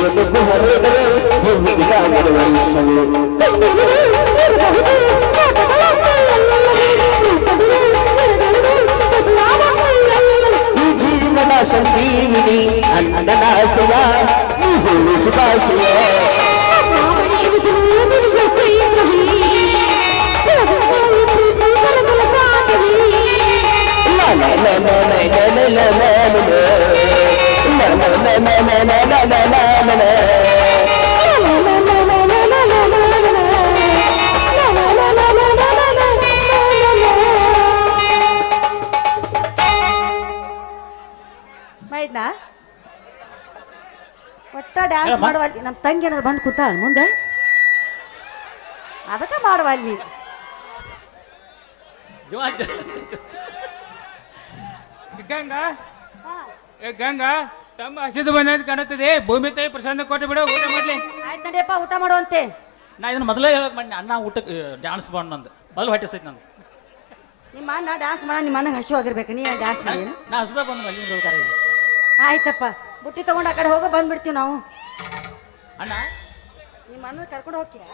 ಜೀವನಕ್ಕೂ ಹೊರಗಡೆ ಹೋಗಿ ಸಾಗರ ವರ್ಷವೇ ಈ ಜೀವನ ಸಂಜೀವಿನಿ ಅನ್ನದಾಸಯ ನೀನು ಸುಭಾಷಯ ಮೈದ್ನಾ ಒಟ್ಟ ಡ್ಯಾನ್ಸ್ ಮಾಡುವ ನಮ್ಮ ತಂಗಿ ಏನಾದ್ರು ಬಂದು ಕೂತಾಳ ಮುಂದೆ ಅದಕ್ಕೆ ಮಾಡುವ ಅಲ್ಲಿ ಗಂಗಾ ಗಂಗಾ ತಮ್ಮ ಹಸಿದು ಬಂದ ಕಾಣುತ್ತದೆ ಭೂಮಿ ತಾಯಿ ಪ್ರಸಾದ ಕೊಟ್ಟು ಬಿಡು ಊಟ ಮಾಡ್ಲಿ ಆಯ್ತು ನಡಿಯಪ್ಪ ಊಟ ಮಾಡುವಂತೆ ನಾ ಇದನ್ನ ಮೊದಲೇ ಹೇಳಕ್ ಮಾಡಿ ಅನ್ನ ಊಟಕ್ಕೆ ಡ್ಯಾನ್ಸ್ ಮಾಡಿ ನಂದು ಮೊದಲು ಹೊಟ್ಟೆ ಸೈತ್ ನಂದು ನಿಮ್ಮ ಅಣ್ಣ ಡ್ಯಾನ್ಸ್ ಮಾಡ ನಿಮ್ಮ ಅಣ್ಣಗೆ ಹಸಿವಾಗಿರ್ಬೇಕು ನೀ ಡ್ಯಾನ್ಸ್ ಮಾಡಿ ನಾ ಹಸದ ಬಂದು ಅಲ್ಲಿ ಹೋಗ್ತಾರೆ ಆಯ್ತಪ್ಪ ಬುಟ್ಟಿ ತಗೊಂಡು ಆ ಕಡೆ ಹೋಗೋ ಬಂದ್ಬಿಡ್ತೀವಿ ನಾವು ಅಣ್ಣ ನಿಮ್ಮ ಅಣ್ಣ ಕರ್ಕೊಂಡು ಹೋಗ್ತೀರಾ